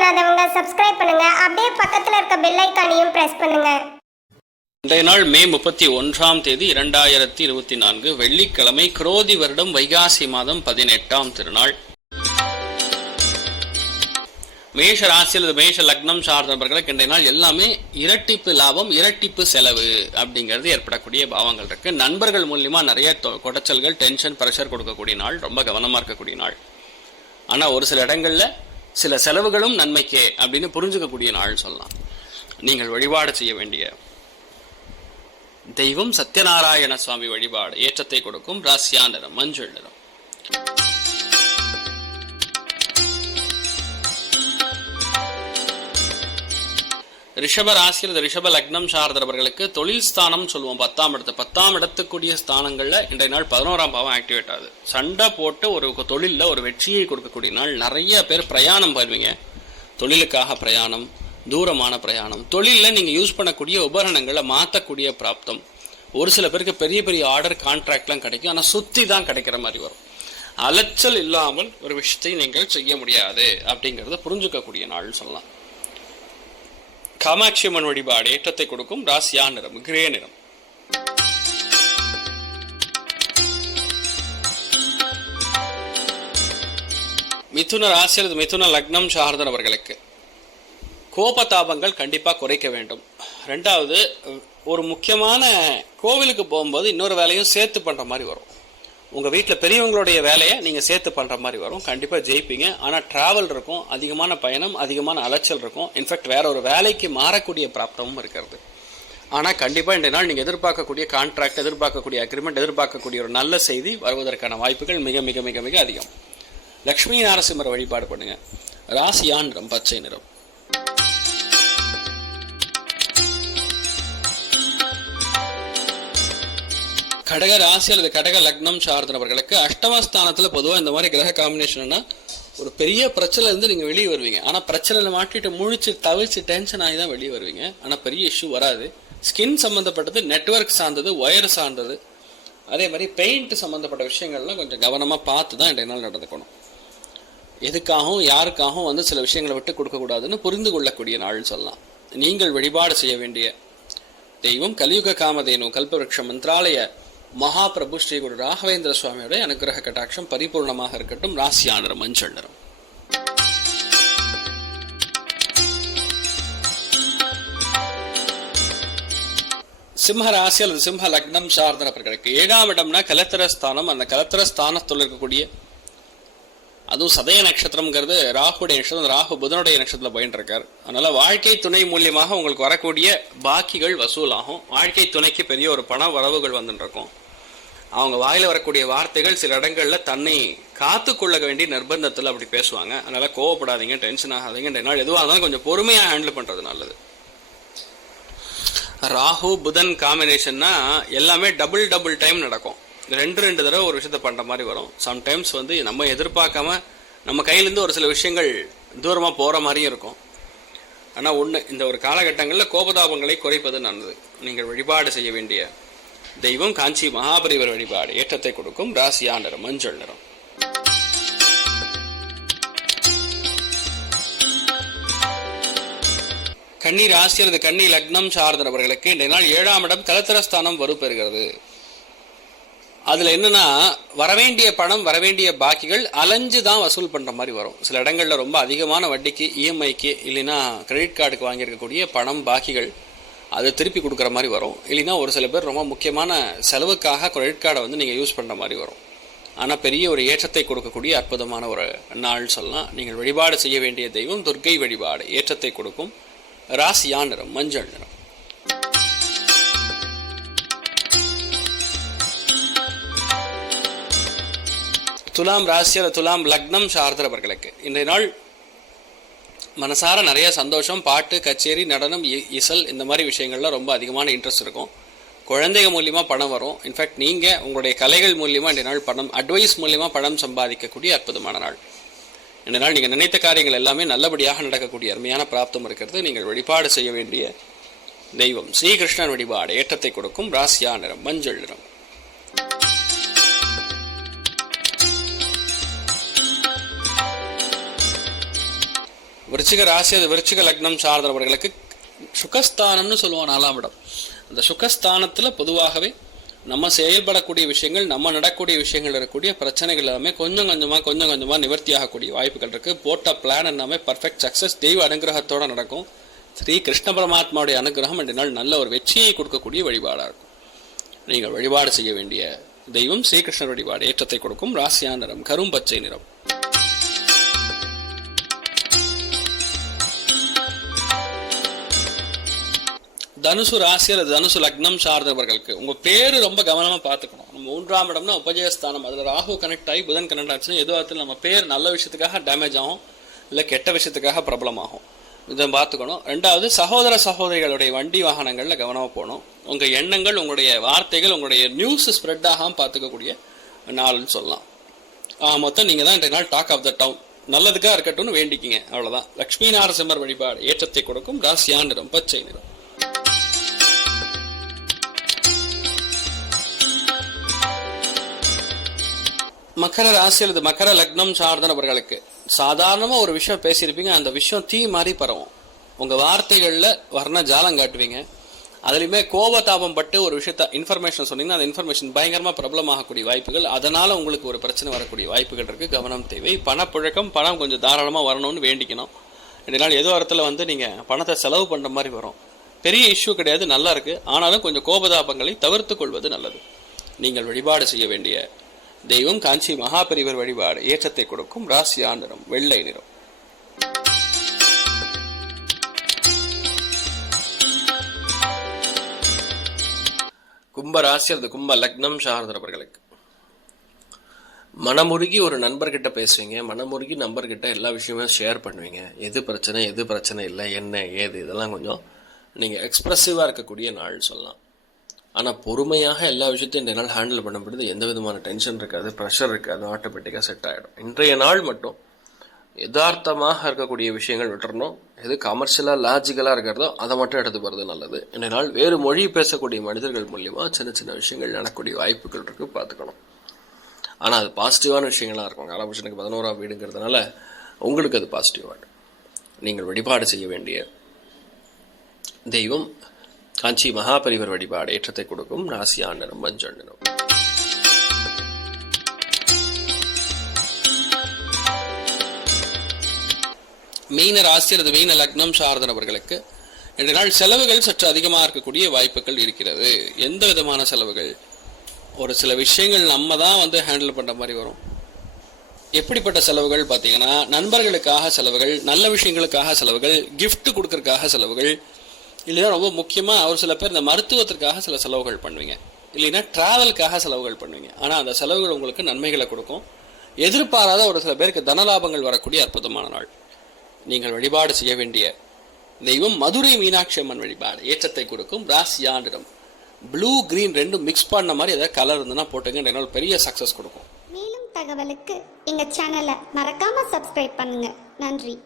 பண்ணாதவங்க சப்ஸ்கிரைப் பண்ணுங்க. அப்படியே பக்கத்துல இருக்க பெல் ஐகானையும் பிரஸ் பண்ணுங்க. இன்றைய நாள் மே 31 2024 வெள்ளிக்கிழமை, குரோதி வருடம் வைகாசி மாதம் 18ஆம் திருநாள். மேஷ ராசி அல்லது மேஷ லக்னம் சார்ந்தவர்களுக்கு இன்றைய நாள் எல்லாமே இரட்டிப்பு லாபம், இரட்டிப்பு செலவு அப்படிங்கிறது ஏற்படக்கூடிய பாவங்கள் இருக்கு. நண்பர்கள் மூலியமா நிறைய குடைச்சல்கள், டென்ஷன், பிரஷர் கொடுக்கக்கூடிய நாள், ரொம்ப கவனமா இருக்கக்கூடிய நாள். ஆனா ஒரு சில இடங்கள்ல சில செலவுகளும் நன்மைக்கே அப்படின்னு புரிஞ்சுக்கக்கூடிய நாள் சொல்லலாம். நீங்கள் வழிபாடு செய்ய வேண்டிய தெய்வம் சத்யநாராயண சுவாமி வழிபாடு ஏற்றத்தை கொடுக்கும். ராசியா நிறம் மஞ்சள் நிறம். ரிஷப ராசி அல்லது ரிஷப லக்னம் சார்ந்தவர்களுக்கு தொழில் ஸ்தானம் சொல்லுவோம். 10ஆம் இடத்துக்குரிய ஸ்தானங்கள்ல இன்றைய நாள் 11ஆம் பாவம் ஆக்டிவேட் ஆகுது. சண்டை போட்டு ஒரு தொழில ஒரு வெற்றியை கொடுக்கக்கூடிய நாள். நிறைய பேர் பிரயாணம் பண்ணுவீங்க. தொழிலுக்காக பிரயாணம், தூரமான பிரயாணம், தொழிலில் நீங்கள் யூஸ் பண்ணக்கூடிய உபகரணங்களை மாற்றக்கூடிய பிராப்தம். ஒரு சில பேருக்கு பெரிய பெரிய ஆர்டர், கான்ட்ராக்ட்லாம் கிடைக்கும். ஆனால் சுற்றி தான் கிடைக்கிற மாதிரி வரும். அலைச்சல் இல்லாமல் ஒரு விஷயத்தை நீங்கள் செய்ய முடியாது அப்படிங்கிறத புரிஞ்சுக்கக்கூடிய நாள் சொல்லலாம். காமாட்சி அம்மன் வழிபாடு ஏற்றத்தை கொடுக்கும். ராசியா நிறம் கிரே நிறம். மிதுன ராசி அல்லது மிதுன லக்னம் சார்ந்தவர்களுக்கு கோபதாபங்கள் கண்டிப்பாக குறைக்க வேண்டும். ரெண்டாவது, ஒரு முக்கியமான கோவிலுக்கு போகும்போது இன்னொரு வேலையும் சேர்த்து பண்ணுற மாதிரி வரும். உங்கள் வீட்டில் பெரியவங்களுடைய வேலையை நீங்கள் சேர்த்து பண்ணுற மாதிரி வரும். கண்டிப்பாக ஜெயிப்பீங்க. ஆனால் ட்ராவல் இருக்கும், அதிகமான பயணம், அதிகமான அலைச்சல் இருக்கும். இன்ஃபேக்ட் வேற ஒரு வேலைக்கு மாறக்கூடிய பிராப்தமும் இருக்கிறது. ஆனால் கண்டிப்பாக இன்றைய நாள் நீங்கள் எதிர்பார்க்கக்கூடிய கான்ட்ராக்ட், எதிர்பார்க்கக்கூடிய அக்ரிமெண்ட், எதிர்பார்க்கக்கூடிய ஒரு நல்ல செய்தி வருவதற்கான வாய்ப்புகள் மிக மிக மிக மிக அதிகம். லக்ஷ்மி நாரசிம்மர் வழிபாடு பண்ணுங்க. ராசியா நிறம் பச்சை நிறம். கடக ராசி அல்லது கடக லக்னம் சார்ந்தவர்களுக்கு அஷ்டமஸ்தானத்தில் பொதுவாக இந்த மாதிரி கிரக காம்பினேஷன்னா ஒரு பெரிய பிரச்சனை இருந்து நீங்கள் வெளியே வருவீங்க. ஆனால் பிரச்சனையில் மாட்டிட்டு முழிச்சு தவிச்சு டென்ஷன் ஆகி தான் வெளியே வருவீங்க. ஆனால் பெரிய இஷ்யூ வராது. ஸ்கின் சம்மந்தப்பட்டது, நெட்வொர்க் சார்ந்தது, ஒயர் சார்ந்தது, அதே மாதிரி பெயிண்ட் சம்மந்தப்பட்ட விஷயங்கள்லாம் கொஞ்சம் கவனமாக பார்த்து தான் இன்றைய நாள் நடந்துக்கணும். எதுக்காகவும் யாருக்காகவும் சில விஷயங்களை விட்டு கொடுக்கக்கூடாதுன்னு புரிந்து கொள்ளக்கூடிய நாள்னு சொல்லலாம். நீங்கள் வழிபாடு செய்ய வேண்டிய தெய்வம் கலியுக காமதேனு கல்பவருஷ மந்திராலய மகாபிரபு ஸ்ரீ குரு ராகவேந்திர சுவாமியோட அனுகிரக கட்டாட்சம் பரிபூர்ணமாக இருக்கட்டும். ராசியா நிறம் மஞ்சள் நிறம். சிம்ம ராசி அல்லது சிம்ம லக்னம் சார்ந்தவர்களுக்கு 7ஆம் இடம்னா கலத்திரஸ்தானம். அந்த கலத்திரஸ்தானத்தில் இருக்கக்கூடிய, அதுவும் சதய நட்சத்திரம்ங்கிறது ராகுடைய நட்சத்திரம். ராகு புதனுடைய நட்சத்திரத்தில் போயிட்டு இருக்கார். அதனால வாழ்க்கை துணை மூலியமாக உங்களுக்கு வரக்கூடிய பாக்கிகள் வசூலாகும். வாழ்க்கை துணைக்கு பெரிய ஒரு பண வரவுகள் வந்துட்டு இருக்கும். அவங்க வாயில வரக்கூடிய வார்த்தைகள் சில இடங்கள்ல தன்னை காத்து கொள்ள வேண்டிய நிர்பந்தத்தில் அப்படி பேசுவாங்க. அதனால கோவப்படாதீங்க, டென்ஷன் ஆகாதீங்க. நாள் எதுவாக இருந்தாலும் கொஞ்சம் பொறுமையாக ஹேண்டில் பண்றது நல்லது. ராகு புதன் காம்பினேஷன்னா எல்லாமே டபுள் டைம் நடக்கும். ரெண்டு தடவை ஒரு விஷயத்த பண்ற மாதிரி வரும். சம்டைம்ஸ் நம்ம எதிர்பார்க்காம நம்ம கையிலேருந்து ஒரு சில விஷயங்கள் தூரமாக போற மாதிரியும் இருக்கும். ஆனால் இந்த ஒரு காலகட்டங்களில் கோபதாபங்களை குறைப்பது நல்லது. நீங்கள் வழிபாடு செய்ய வேண்டிய தெய்வம் காஞ்சி மகாபரிவர் வழிபாடு ஏற்றத்தை கொடுக்கும். ராசியா நிறம் மஞ்சள் நிறம். கன்னி ராசி அல்லது கன்னி லக்னம் சார்ந்தவர்களுக்கு இன்றைய நாள் 7ஆம் இடம் கலத்திரஸ்தானம் வலுப்பெறுகிறது. அதுல என்னன்னா, வரவேண்டிய பணம், வரவேண்டிய பாக்கிகள் அலைஞ்சு தான் வசூல் பண்ற மாதிரி வரும். சில இடங்கள்ல ரொம்ப அதிகமான வட்டிக்கு, இஎம்ஐக்கு, இல்லைன்னா கிரெடிட் கார்டுக்கு வாங்கியிருக்கக்கூடிய பணம் பாக்கிகள் அது திருப்பி கொடுக்குற மாதிரி வரும். இல்லைன்னா ஒரு சில பேர் ரொம்ப முக்கியமான செலவுக்காக கிரெடிட் கார்டை நீங்கள் யூஸ் பண்ணுற மாதிரி வரும். ஆனால் பெரிய ஒரு ஏற்றத்தை கொடுக்கக்கூடிய அற்புதமான ஒரு நாள் சொல்லலாம். நீங்கள் வழிபாடு செய்ய வேண்டிய தெய்வம் துர்க்கை வழிபாடு ஏற்றத்தை கொடுக்கும். ராசியா நிறம் மஞ்சள் நிறம். துலாம் ராசி அல்லது துலாம் லக்னம் சார்ந்தவர்களுக்கு இன்றைய நாள் மனசார நிறைய சந்தோஷம், பாட்டு, கச்சேரி, நடனம், இசல், இந்த மாதிரி விஷயங்கள்லாம் ரொம்ப அதிகமான இன்ட்ரெஸ்ட் இருக்கும். குழந்தைங்க மூலியமாக பணம் வரும். இன்ஃபேக்ட் நீங்கள் உங்களுடைய கலைகள் மூலியமாக இந்த நாள் பணம், அட்வைஸ் மூலியமாக பணம் சம்பாதிக்கக்கூடிய அற்புதமான நாள். இந்த நாள் நீங்கள் நினைத்த காரியங்கள் எல்லாமே நல்லபடியாக நடக்கக்கூடிய அருமையான பிராப்தம் இருக்கிறது. நீங்கள் வழிபாடு செய்ய வேண்டிய தெய்வம் ஸ்ரீகிருஷ்ணன் வழிபாடு ஏற்றத்தை கொடுக்கும். ராசியா நிறம் மஞ்சள் நிறம். விருச்சிக ராசி அது விருச்சிக லக்னம் சார்ந்தவர்களுக்கு சுகஸ்தானம்னு சொல்லுவோம் 4ஆம் இடம். அந்த சுகஸ்தானத்துல பொதுவாகவே நம்ம செயல்படக்கூடிய விஷயங்கள், நம்ம நடக்கக்கூடிய விஷயங்கள் இருக்கக்கூடிய பிரச்சனைகள் எல்லாமே கொஞ்சம் கொஞ்சமா நிவர்த்தி ஆகக்கூடிய வாய்ப்புகள் இருக்கு. போட்ட பிளான் எல்லாமே பர்ஃபெக்ட் சக்சஸ், தெய்வ அனுகிரகத்தோட நடக்கும். ஸ்ரீ கிருஷ்ண பரமாத்மாவுடைய அனுகிரகம் 2 நாள் நல்ல ஒரு வெற்றியை கொடுக்கக்கூடிய வழிபாடா இருக்கும். நீங்கள் வழிபாடு செய்ய வேண்டிய தெய்வம் ஸ்ரீகிருஷ்ணர் வழிபாடு, ஏற்றத்தை கொடுக்கும். ராசியா நிறம் கரும் பச்சை நிறம். தனுசு ராசி அல்லது தனுசு லக்னம் சார்ந்தவர்களுக்கு உங்க பேரு ரொம்ப கவனமா பார்த்துக்கணும். நம்ம 3ஆம் இடம்னா உபஜயஸ்தானம், அதுல ராகு கனெக்ட் ஆகி புதன் கனெக்ட் ஆச்சுன்னா ஏதோ இடத்துல நம்ம பேர் நல்ல விஷயத்துக்காக டேமேஜ் ஆகும், இல்ல கெட்ட விஷயத்துக்காக ப்ராப்ளம் ஆகும். இதை பார்த்துக்கணும். 2வது சகோதர சகோதரிகளுடைய வண்டி வாகனங்கள்ல கவனமா போகணும். உங்க எண்ணங்கள், உங்களுடைய வார்த்தைகள், உங்களுடைய நியூஸ் ஸ்ப்ரெட் ஆகாம பார்த்துக்கக்கூடிய நாள்னு சொல்லலாம். மொத்தம் நீங்க தான் இன்றைய நாள் டாக் ஆஃப் த டவுன். நல்லதுக்காக இருக்கட்டும்னு வேண்டிக்கிங்க, அவ்வளவுதான். லட்சுமி நாரசிம்மர் வழிபாடு, ஏற்றத்தை கொடுக்கும். ராசியா நிறம் பச்சை நிறம். மகர ராசி அல்லது மகர லக்னம் சார்ந்த நபர்களுக்கு சாதாரணமா ஒரு விஷயம் பேசியிருப்பீங்க, அந்த விஷயம் தீ மாதிரி பரவும். உங்க வார்த்தைகள்ல வர்ண ஜாலம் காட்டுவீங்க. அதுலயுமே கோபதாபம் பட்டு ஒரு விஷயத்த இன்ஃபர்மேஷன் சொன்னீங்கன்னா அந்த இன்ஃபர்மேஷன் பயங்கரமா ப்ராப்ளம் ஆகக்கூடிய வாய்ப்புகள், அதனால உங்களுக்கு ஒரு பிரச்சனை வரக்கூடிய வாய்ப்புகள் இருக்கு. கவனம் தேவை. பணப்புழக்கம், பணம் கொஞ்சம் தாராளமா வரணும்னு வேண்டிக்கணும். இதனால் ஏதோ இடத்துல நீங்க பணத்தை செலவு பண்ற மாதிரி வரும். பெரிய இஷ்யூ கிடையாது, நல்லா இருக்கு. ஆனாலும் கொஞ்சம் கோபதாபங்களை தவிர்த்து கொள்வது நல்லது. நீங்கள் வழிபாடு செய்ய வேண்டிய தெய்வம் காஞ்சி மகாபெரிவர் வழிபாடு, ஏற்றத்தை கொடுக்கும். ராசியா நிறம் வெள்ளை நிறம். கும்ப ராசி அல்லது கும்ப லக்னம் சார்ந்தவர்களுக்கு மனமுருகி ஒரு நண்பர்கிட்ட பேசுவீங்க. மனமுருகி நண்பர்கிட்ட எல்லா விஷயமே ஷேர் பண்ணுவீங்க. எது பிரச்சனை இல்லை, என்ன ஏது, இதெல்லாம் கொஞ்சம் நீங்க எக்ஸ்பிரசிவா இருக்கக்கூடிய நாள் சொல்லலாம். ஆனால் பொறுமையாக எல்லா விஷயத்தையும் இந்த நாள் ஹேண்டில் பண்ணப்படுது. எந்த விதமான டென்ஷன் இருக்காது, ப்ரெஷர் இருக்காது, ஆட்டோமேட்டிக்காக செட் ஆகிடும். இன்றைய நாள் மட்டும் யதார்த்தமாக இருக்கக்கூடிய விஷயங்கள் விட்டுறணும். எது கமர்ஷியலாக லாஜிக்கலாக இருக்கிறதோ அதை மட்டும் எடுத்து போகிறது நல்லது. இன்றைய நாள் வேறு மொழி பேசக்கூடிய மனிதர்கள் மூலியமாக சின்ன விஷயங்கள் நடக்கக்கூடிய வாய்ப்புகள் இருக்கு, பார்த்துக்கணும். ஆனால் அது பாசிட்டிவான விஷயங்களாக இருக்கும். காலபுருஷனுக்கு 11ஆம் வீடுங்கிறதுனால உங்களுக்கு அது பாசிட்டிவாக. நீங்கள் வழிபாடு செய்ய வேண்டிய தெய்வம் காஞ்சி மகாபெரிவர் வழிபாடு, ஏற்றத்தை கொடுக்கும். ராசியா நிறம் மஞ்சள் நிறம். மீன ராசி அல்லது மீன லக்னம் சார்ந்த நபர்களுக்கு இன்றைய நாள் செலவுகள் சற்று அதிகமாக இருக்கக்கூடிய வாய்ப்புகள் இருக்கிறது. எந்த விதமான செலவுகள்? ஒரு சில விஷயங்கள் நம்ம தான் ஹேண்டில் பண்ற மாதிரி வரும். எப்படிப்பட்ட செலவுகள் பார்த்தீங்கன்னா, நண்பர்களுக்காக செலவுகள், நல்ல விஷயங்களுக்காக செலவுகள், கிஃப்ட் கொடுக்கறதுக்காக செலவுகள், இல்லைன்னா ரொம்ப முக்கியமாக ஒரு சில பேர் இந்த மருத்துவத்திற்காக சில செலவுகள் பண்ணுவீங்க, இல்லைன்னா டிராவலுக்காக செலவுகள் பண்ணுவீங்க. ஆனால் அந்த செலவுகள் உங்களுக்கு நன்மைகளை கொடுக்கும். எதிர்பாராத ஒரு சில பேருக்கு தனலாபங்கள் வரக்கூடிய அற்புதமான நாள். நீங்கள் வழிபாடு செய்ய வேண்டிய தெய்வம் மதுரை மீனாட்சி அம்மன் வழிபாடு, ஏற்றத்தை கொடுக்கும். ராசியா நிறம் ப்ளூ கிரீன் ரெண்டும் மிக்ஸ் பண்ண மாதிரி ஏதாவது கலர் இருந்ததுன்னா போட்டுங்க, என்னால் பெரிய சக்ஸஸ் கொடுக்கும். மேலும் தகவலுக்கு எங்க சேனலை மறக்காம சப்ஸ்கிரைப் பண்ணுங்க. நன்றி.